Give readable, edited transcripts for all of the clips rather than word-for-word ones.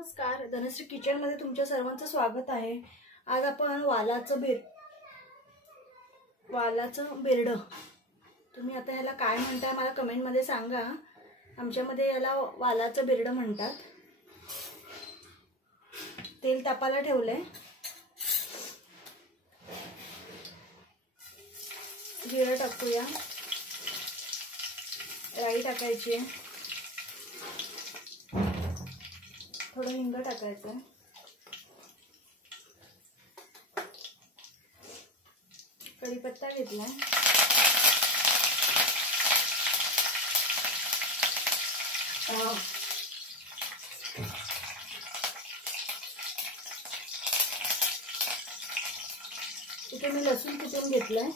नमस्कार, धनश्री किचन मध्ये तुमच्या सर्वांचं स्वागत आहे। आज आपण वालाचं बेरड, तुम्ही आता ह्याला काय म्हणता मला कमेंट मध्ये सांगा। आमच्यामध्ये याला वालाचं बेरड म्हणतात। तेल तापायला ठेवलंय, जिरं टाकूया, राई टाकायची, थोडं हिंग टाकायचं, कढीपत्ता घेतला, इथे मी लसूण कुटून घेतलंय,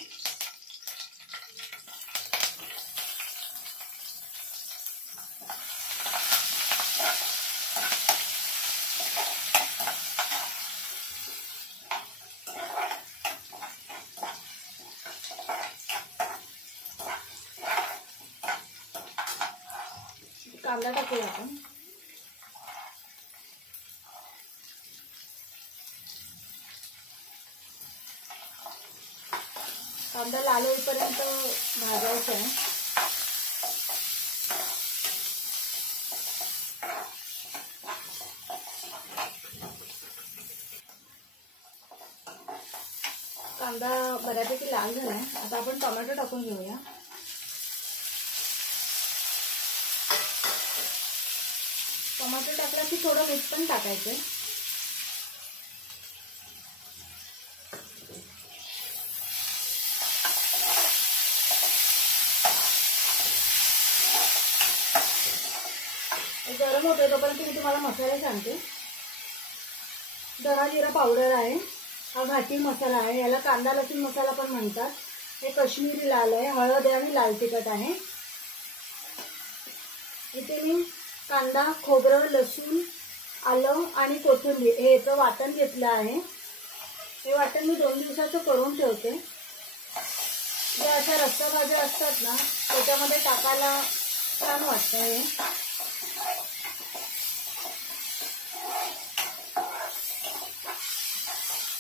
कांदा टाकूया आपण, कांदा लाल होईपर्यंत भाजायचा आहे। कांदा बऱ्यापैकी लाल झालाय, आता आपण टोमॅटो टाकून घेऊया। टोमॅटो टाकला की थोडं मीठ पण टाकायचं। गरम होतोय तोपर्यंत मी तुम्हाला मसाले सांगते। धना जिरा पावडर आहे, हा घाटी मसाला आहे, याला कांदा लसूण मसाला पण म्हणतात। हे काश्मीरी लाल आहे, हळद आहे आणि लाल तिखट आहे। इथे मी कांदा, खोबरं, लसूण, आलं आणि कोथिंबीर हे याचं वाटण घेतलं आहे। हे वाटण मी 2 दिवसाचं करून ठेवते। जे अशा रस्सा भाज्या असतात ना त्याच्यामध्ये टाकायला छान वाटतं।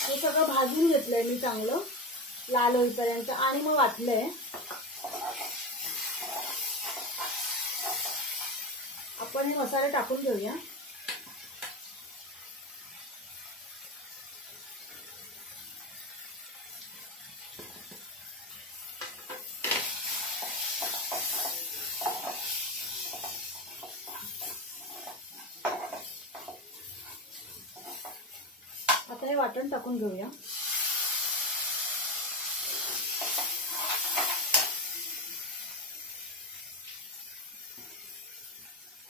हे सगळं भाजून घेतलंय मी चांगलं लाल होईपर्यंत आणि मग वाटलंय। आपण हे मसाले टाकून घेऊया। आता हे वाटण टाकून घेऊया।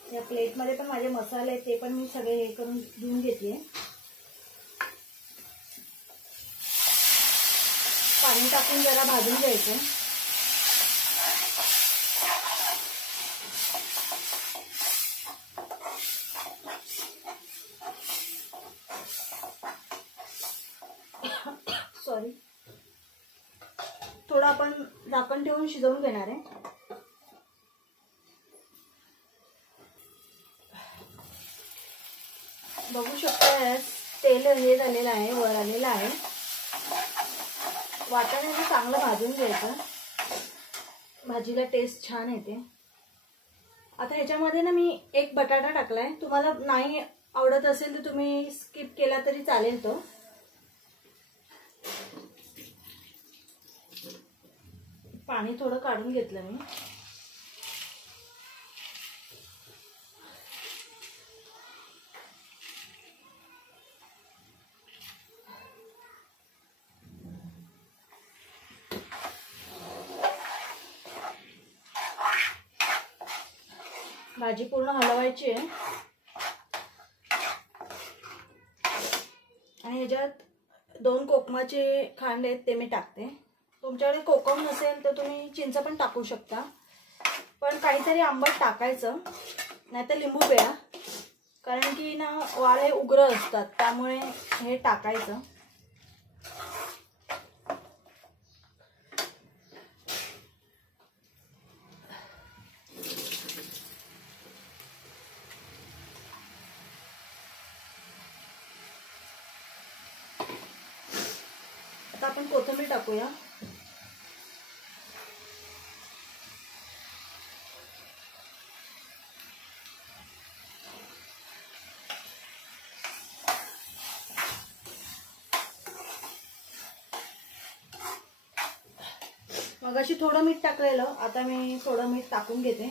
या प्लेट मध्ये पण माझे मसाले आहेत, ते पण मी सगळे हे करून धुवून घेतले। पाणी टाकून जरा भाजून घ्यायचं। सॉरी, थोडं आपण झाकण ठेवून शिजवून घेणार आहे। बघू शकता तेल हे झालेलं आहे, वर आलेलं आहे। वाटण हे चांगलं भाजून घ्यायचं, भाजीला टेस्ट छान येते। आता ह्याच्यामध्ये ना मी एक बटाटा टाकलाय, तुम्हाला नाही आवडत असेल तर तुम्ही स्किप केला तरी चालेल। तो पाणी थोडं काढून घेतलं मी। भाजी पूर्ण हलवायची आहे आणि ह्याच्यात 2 कोकमाचे खांड आहेत, ते मी टाकते। तुमच्याकडे कोकम नसेल तर तुम्ही चिंच पण टाकू शकता, पण काहीतरी आंबट टाकायचं, नाहीतर लिंबू पिळा, कारण की ना वाल हे उग्र असतात, त्यामुळे हे टाकायचं। आता आपण कोथिंबीर टाकूया. मगाशी थोडं मीठ टाकलेलं, आता मी थोडं मीठ टाकून घेते.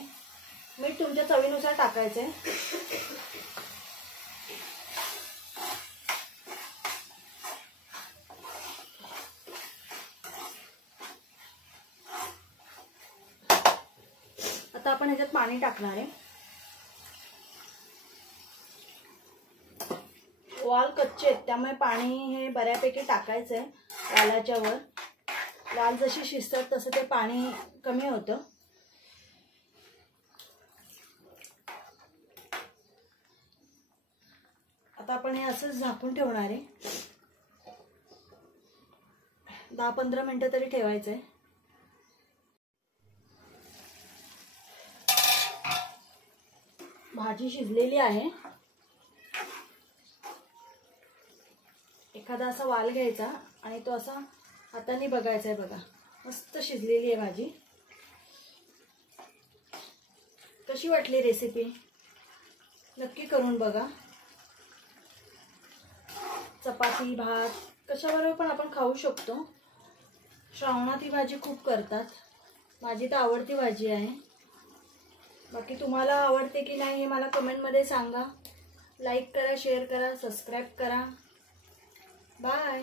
मीठ तुमच्या चवीनुसार टाकायचंय. आता आपण ह्याच्यात पाणी टाकणार आहे. वाल कच्चे आहेत त्यामुळे पाणी हे बऱ्यापैकी टाकायचंय. वालाच्या वर लाल जशी शिजतात तसं ते पाणी कमी होतं. आता आपण हे असंच झाकून ठेवणार आहे. 10-15 मिनिटं तरी ठेवायचंय. भाजी शिजलेली आहे. एखादा असा वाल घ्यायचा आणि तो असा हाताने बघायचा आहे. बघा मस्त शिजलेली आहे भाजी. कशी वाटली रेसिपी नक्की करून बघा. चपाती भात कशाबरोबर पण आपण खाऊ शकतो. श्रावणात ही भाजी खूप करतात. माझी तर आवडती भाजी आहे. बाकी तुम्हाला आवडते की नाही हे मला कमेंटमध्ये सांगा. लाईक करा, शेअर करा, सबस्क्राईब करा. बाय.